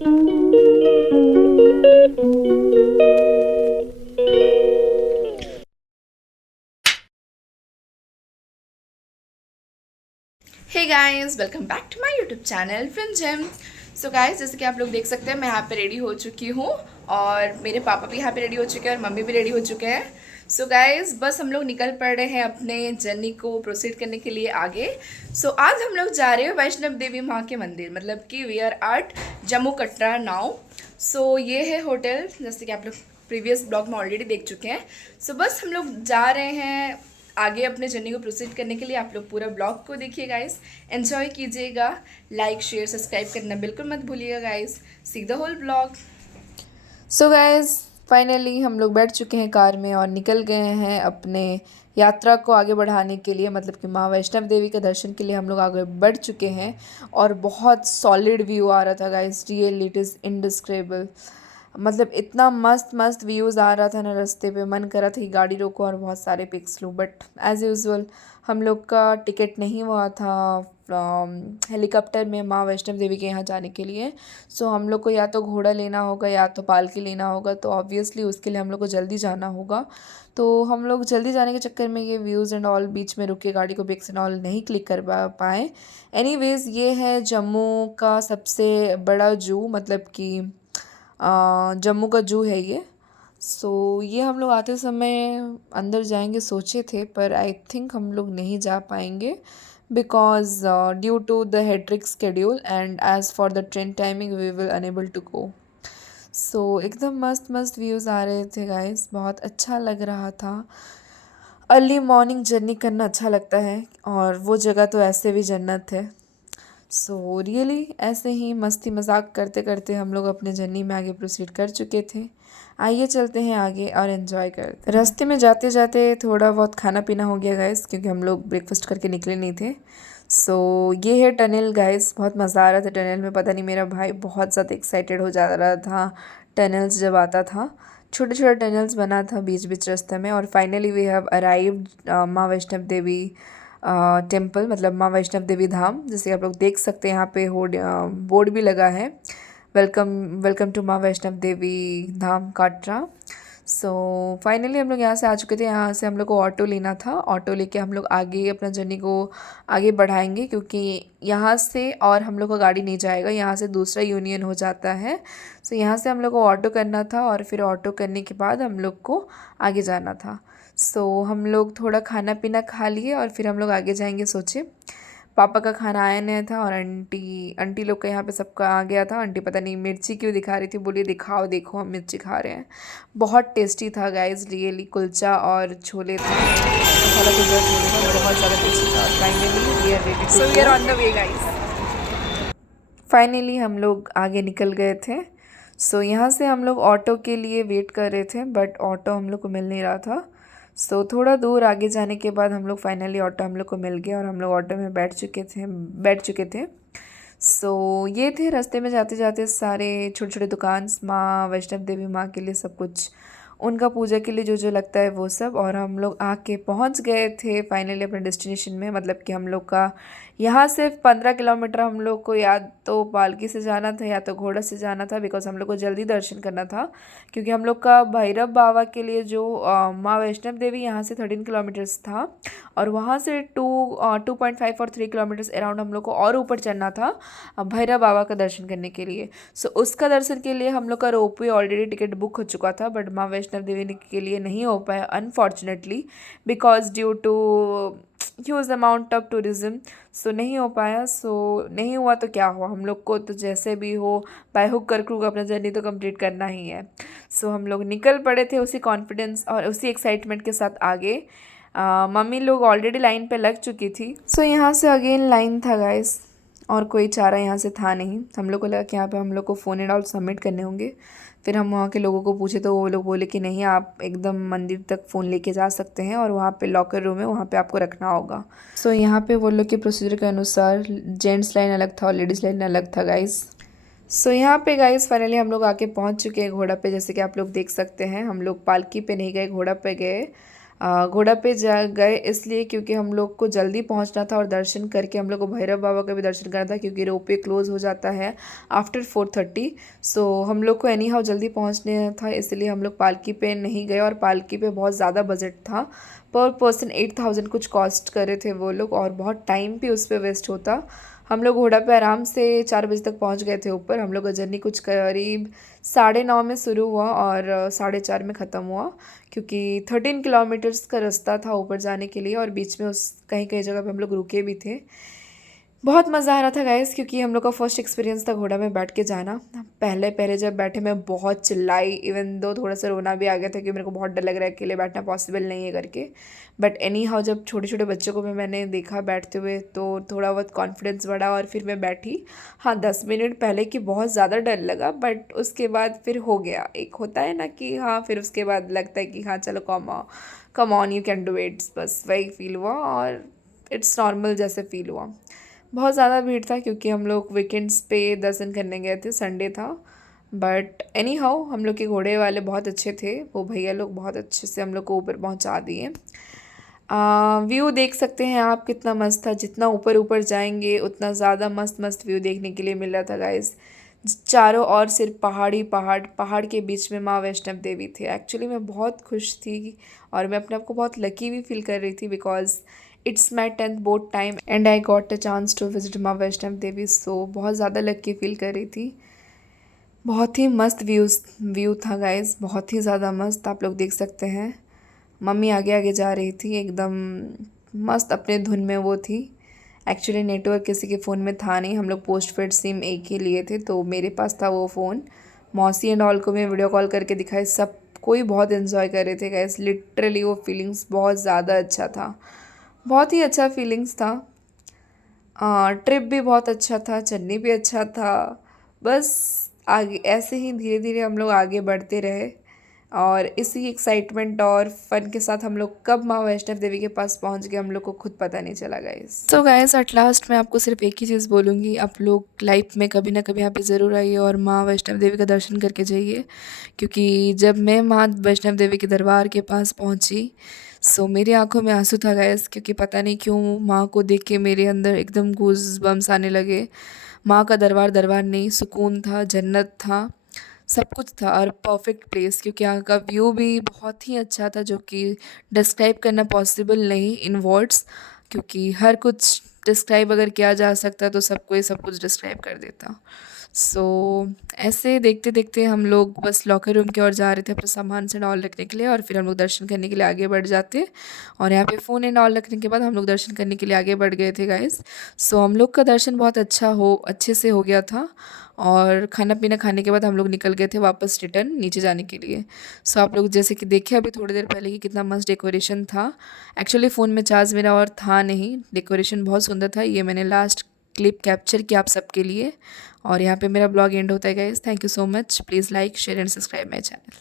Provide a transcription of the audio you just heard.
Hey guys, welcome back to my YouTube channel friend gym. So guys, जैसे कि आप लोग देख सकते हैं, मैं यहाँ पे रेडी हो चुकी हूँ और मेरे पापा भी यहाँ पे रेडी हो चुके हैं और मम्मी भी रेडी हो चुके हैं। सो गाइस, बस हम लोग निकल पड़ रहे हैं अपने जर्नी को प्रोसीड करने के लिए आगे। आज हम लोग जा रहे हैं वैष्णव देवी माँ के मंदिर, मतलब कि we are at Jammu Katra now. ये है होटल, जैसे कि आप लोग प्रीवियस ब्लॉग में ऑलरेडी देख चुके हैं। बस हम लोग जा रहे हैं आगे अपने जर्नी को प्रोसीड करने के लिए। आप लोग पूरा ब्लॉग को देखिए गाइस, एंजॉय कीजिएगा। लाइक शेयर सब्सक्राइब करना बिल्कुल मत भूलिएगा guys. See the whole blog. Guys, finally हम लोग बैठ चुके हैं कार में और निकल गए हैं अपने यात्रा को आगे बढ़ाने के लिए, मतलब कि माँ वैष्णव देवी के दर्शन के लिए हम लोग आगे बढ़ चुके हैं। और बहुत सॉलिड व्यू आ रहा था गाइस, रियल इट इज़ इनडिस्क्राइबल। मतलब इतना मस्त मस्त व्यूज़ आ रहा था ना रास्ते पे, मन कर रहा था कि गाड़ी रोको और बहुत सारे पिक्स लूँ, बट एज़ यूज़ुअल हम लोग का टिकट नहीं हुआ था हेलीकॉप्टर में माँ वैष्णव देवी के यहाँ जाने के लिए। हम लोग को या तो घोड़ा लेना होगा या तो पालकी लेना होगा, तो ऑब्वियसली उसके लिए हम लोग को जल्दी जाना होगा। तो हम लोग जल्दी जाने के चक्कर में ये व्यूज़ एंड ऑल बीच में रुक के गाड़ी को पिक्स एंड ऑल नहीं क्लिक कर पाए। एनीवेज़, ये है जम्मू का सबसे बड़ा जू, मतलब कि जम्मू का जू है ये। ये हम लोग आते समय अंदर जाएंगे सोचे थे, पर आई थिंक हम लोग नहीं जा पाएंगे because due to the hectic schedule and as for the train timing we will unable to go. एकदम मस्त मस्त व्यूज़ आ रहे थे गाइस, बहुत अच्छा लग रहा था। अर्ली मॉर्निंग जर्नी करना अच्छा लगता है और वो जगह तो ऐसे भी जन्नत है। रियली ऐसे ही मस्ती मजाक करते करते हम लोग अपने जर्नी में आगे प्रोसीड कर चुके थे। आइए चलते हैं आगे और एंजॉय करते हैं। रास्ते में जाते जाते थोड़ा बहुत खाना पीना हो गया गाइस, क्योंकि हम लोग ब्रेकफास्ट करके निकले नहीं थे। ये है टनल गाइस, बहुत मज़ा आ रहा था टनल में। पता नहीं, मेरा भाई बहुत ज़्यादा एक्साइटेड हो जा रहा था टनल्स जब आता था। छोटे छोटे टनल्स बना था बीच बीच रास्ते में। और फाइनली वी हैव अराइव्ड माँ वैष्णव देवी टेम्पल, मतलब माँ वैष्णव देवी धाम। जैसे आप लोग देख सकते हैं यहाँ पे बोर्ड भी लगा है, वेलकम वेलकम टू माँ वैष्णव देवी धाम काटरा। फाइनली हम लोग यहाँ से आ चुके थे। यहाँ से हम लोग को ऑटो लेना था, ऑटो लेके हम लोग आगे अपना जर्नी को आगे बढ़ाएंगे, क्योंकि यहाँ से और हम लोग का गाड़ी नहीं जाएगा, यहाँ से दूसरा यूनियन हो जाता है। यहाँ से हम लोग को ऑटो करना था और फिर ऑटो करने के बाद हम लोग को आगे जाना था। हम लोग थोड़ा खाना पीना खा लिए और फिर हम लोग आगे जाएंगे सोचे। पापा का खाना आया नहीं था और आंटी आंटी लोग का यहाँ पे सबका आ गया था। आंटी पता नहीं मिर्ची क्यों दिखा रही थी, बोलिए दिखाओ, देखो हम मिर्ची खा रहे हैं। बहुत टेस्टी था गाइस, रियली। कुलचा और छोले था, मसाला कुलचा छोले था, बहुत ज़्यादा टेस्टी था। Finally we are ready to go on the way guys. Finally हम लोग आगे निकल गए थे। यहाँ से हम लोग ऑटो के लिए वेट कर रहे थे, बट ऑटो हम लोग को मिल नहीं रहा था। थोड़ा दूर आगे जाने के बाद हम लोग फाइनली ऑटो हम लोग को मिल गया और हम लोग ऑटो में बैठ चुके थे। ये थे रास्ते में जाते जाते सारे छोटे छोटे दुकान, माँ वैष्णव देवी माँ के लिए सब कुछ, उनका पूजा के लिए जो जो लगता है वो सब। और हम लोग आके पहुंच गए थे फाइनली अपने डेस्टिनेशन में। मतलब कि हम लोग का यहाँ से 15 किलोमीटर हम लोग को या तो पालकी से जाना था या तो घोड़ा से जाना था, बिकॉज हम लोग को जल्दी दर्शन करना था। क्योंकि हम लोग का भैरव बाबा के लिए जो माँ वैष्णव देवी यहाँ से 13 किलोमीटर्स था, और वहाँ से 2.5 और 3 किलोमीटर्स अराउंड हम लोग को और ऊपर चढ़ना था भैरव बाबा का दर्शन करने के लिए। उसका दर्शन के लिए हम लोग का रोपवे ऑलरेडी टिकट बुक हो चुका था, बट माँ वैष्णव देवी के लिए नहीं हो पाया unfortunately, because due to huge amount of tourism. नहीं हो पाया। नहीं हुआ तो क्या हुआ, हम लोग को तो जैसे भी हो बाय हुक कर क्रूक अपना जर्नी तो कंप्लीट करना ही है। हम लोग निकल पड़े थे उसी कॉन्फिडेंस और उसी एक्साइटमेंट के साथ आगे। मम्मी लोग ऑलरेडी लाइन पे लग चुकी थी। यहाँ से अगेन लाइन था गाइस, और कोई चारा यहाँ से था नहीं। हम लोग को लगा कि यहाँ पे हम लोग को फ़ोन एंड ऑल सबमिट करने होंगे। फिर हम वहाँ के लोगों को पूछे तो वो लोग बोले कि नहीं, आप एकदम मंदिर तक फ़ोन लेके जा सकते हैं और वहाँ पे लॉकर रूम है, वहाँ पे आपको रखना होगा। यहाँ पे वो लोग के प्रोसीजर के अनुसार जेंट्स लाइन अलग था और लेडीज़ लाइन अलग था गाइस। यहाँ पे गाइस फाइनली हम लोग आके पहुँच चुके हैं घोड़ा पे। जैसे कि आप लोग देख सकते हैं, हम लोग पालकी पे नहीं गए, घोड़ा पे गए। घोड़ा पे जा गए इसलिए क्योंकि हम लोग को जल्दी पहुंचना था और दर्शन करके हम लोग को भैरव बाबा का भी दर्शन करना था, क्योंकि रोपवे क्लोज हो जाता है आफ्टर 4:30। सो हम लोग को एनी हाउ जल्दी पहुंचने था, इसलिए हम लोग पालकी पे नहीं गए। और पालकी पे बहुत ज़्यादा बजट था, पर पर्सन 8,000 कुछ कॉस्ट कर रहे थे वो लोग, और बहुत टाइम भी उस पर वेस्ट होता। हम लोग घोड़ा पे आराम से 4 बजे तक पहुंच गए थे ऊपर। हम लोग का जर्नी कुछ करीब 9:30 में शुरू हुआ और 4:30 में ख़त्म हुआ, क्योंकि 13 किलोमीटर्स का रास्ता था ऊपर जाने के लिए, और बीच में उस कहीं कहीं जगह पे हम लोग रुके भी थे। बहुत मज़ा आ रहा था गाइस, क्योंकि हम लोग का फर्स्ट एक्सपीरियंस था घोड़ा में बैठ के जाना। पहले पहले जब बैठे मैं बहुत चिल्लाई, इवन दो थोड़ा सा रोना भी आ गया था, क्योंकि मेरे को बहुत डर लग रहा है अकेले बैठना पॉसिबल नहीं है करके। बट एनी हाउ जब छोटे छोटे बच्चों को भी मैंने देखा बैठते हुए तो थोड़ा बहुत कॉन्फिडेंस बढ़ा और फिर मैं बैठी। हाँ, 10 मिनट पहले की बहुत ज़्यादा डर लगा, बट उसके बाद फिर हो गया। एक होता है ना कि हाँ, फिर उसके बाद लगता है कि हाँ चलो come on you can do it, बस वही फील हुआ और इट्स नॉर्मल जैसे फील हुआ। बहुत ज़्यादा भीड़ था क्योंकि हम लोग वीकेंड्स पे दर्शन करने गए थे, संडे था। बट एनी हाउ हम लोग के घोड़े वाले बहुत अच्छे थे, वो भैया लोग बहुत अच्छे से हम लोग को ऊपर पहुंचा दिए। व्यू देख सकते हैं आप, कितना मस्त था। जितना ऊपर ऊपर जाएंगे उतना ज़्यादा मस्त मस्त व्यू देखने के लिए मिल रहा था गाइस। चारों ओर सिर्फ पहाड़ी पहाड़, पहाड़ के बीच में माँ वैष्णव देवी थे। एक्चुअली मैं बहुत खुश थी और मैं अपने आप को बहुत लकी भी फील कर रही थी, because it's my 10th boat time and I got a chance to visit Maa Vaishno देवी। सो बहुत ज़्यादा लकी फील कर रही थी। बहुत ही मस्त व्यू था गाइस, बहुत ही ज़्यादा मस्त। आप लोग देख सकते हैं मम्मी आगे आगे जा रही थी, एकदम मस्त अपने धुन में वो थी। एक्चुअली नेटवर्क किसी के फ़ोन में था नहीं, हम लोग पोस्ट पेड सिम एक ही लिए थे, तो मेरे पास था वो फ़ोन। मौसी एंड ऑल को मैं वीडियो कॉल करके दिखाई, सब कोई बहुत इन्जॉय कर रहे थे गाइस। लिटरली वो फीलिंग्स बहुत ज़्यादा अच्छा था, बहुत ही अच्छा फीलिंग्स था। ट्रिप भी बहुत अच्छा था, जर्नी भी अच्छा था। बस आगे ऐसे ही धीरे धीरे हम लोग आगे बढ़ते रहे, और इसी एक्साइटमेंट और फन के साथ हम लोग कब माँ वैष्णव देवी के पास पहुंच गए हम लोग को खुद पता नहीं चला guys. So guys, at last मैं आपको सिर्फ एक ही चीज़ बोलूँगी, आप लोग लाइफ में कभी ना कभी यहाँ पे ज़रूर आइए और माँ वैष्णव देवी का दर्शन करके जाइए। क्योंकि जब मैं माँ वैष्णव देवी के दरबार के पास पहुँची, सो मेरी आंखों में आंसू था गाइस, क्योंकि पता नहीं क्यों माँ को देख के मेरे अंदर एकदम गूज बम्स आने लगे। माँ का दरबार दरबार नहीं, सुकून था, जन्नत था, सब कुछ था, और परफेक्ट प्लेस, क्योंकि यहाँ का व्यू भी बहुत ही अच्छा था, जो कि डिस्क्राइब करना पॉसिबल नहीं इन वर्ड्स, क्योंकि हर कुछ डिस्क्राइब अगर किया जा सकता तो सब कोई सब कुछ डिस्क्राइब कर देता। सो ऐसे देखते देखते हम लोग बस लॉकर रूम की ओर जा रहे थे अपना सामान से ऑल रखने के लिए, और फिर हम लोग दर्शन करने के लिए आगे बढ़ जाते। और यहाँ पे फ़ोन एंड ऑल रखने के बाद हम लोग दर्शन करने के लिए आगे बढ़ गए थे गाइस। सो हम लोग का दर्शन बहुत अच्छे से हो गया था, और खाना पीना खाने के बाद हम लोग निकल गए थे वापस रिटर्न नीचे जाने के लिए। सो आप लोग जैसे कि देखे अभी थोड़ी देर पहले कि कितना मस्त डेकोरेशन था। एक्चुअली फ़ोन में चार्ज मेरा और था नहीं, डेकोरेशन बहुत सुंदर था। ये मैंने लास्ट क्लिप कैप्चर किया आप सबके लिए, और यहाँ पे मेरा ब्लॉग एंड होता है guys. Thank you so much, please like share and subscribe my channel.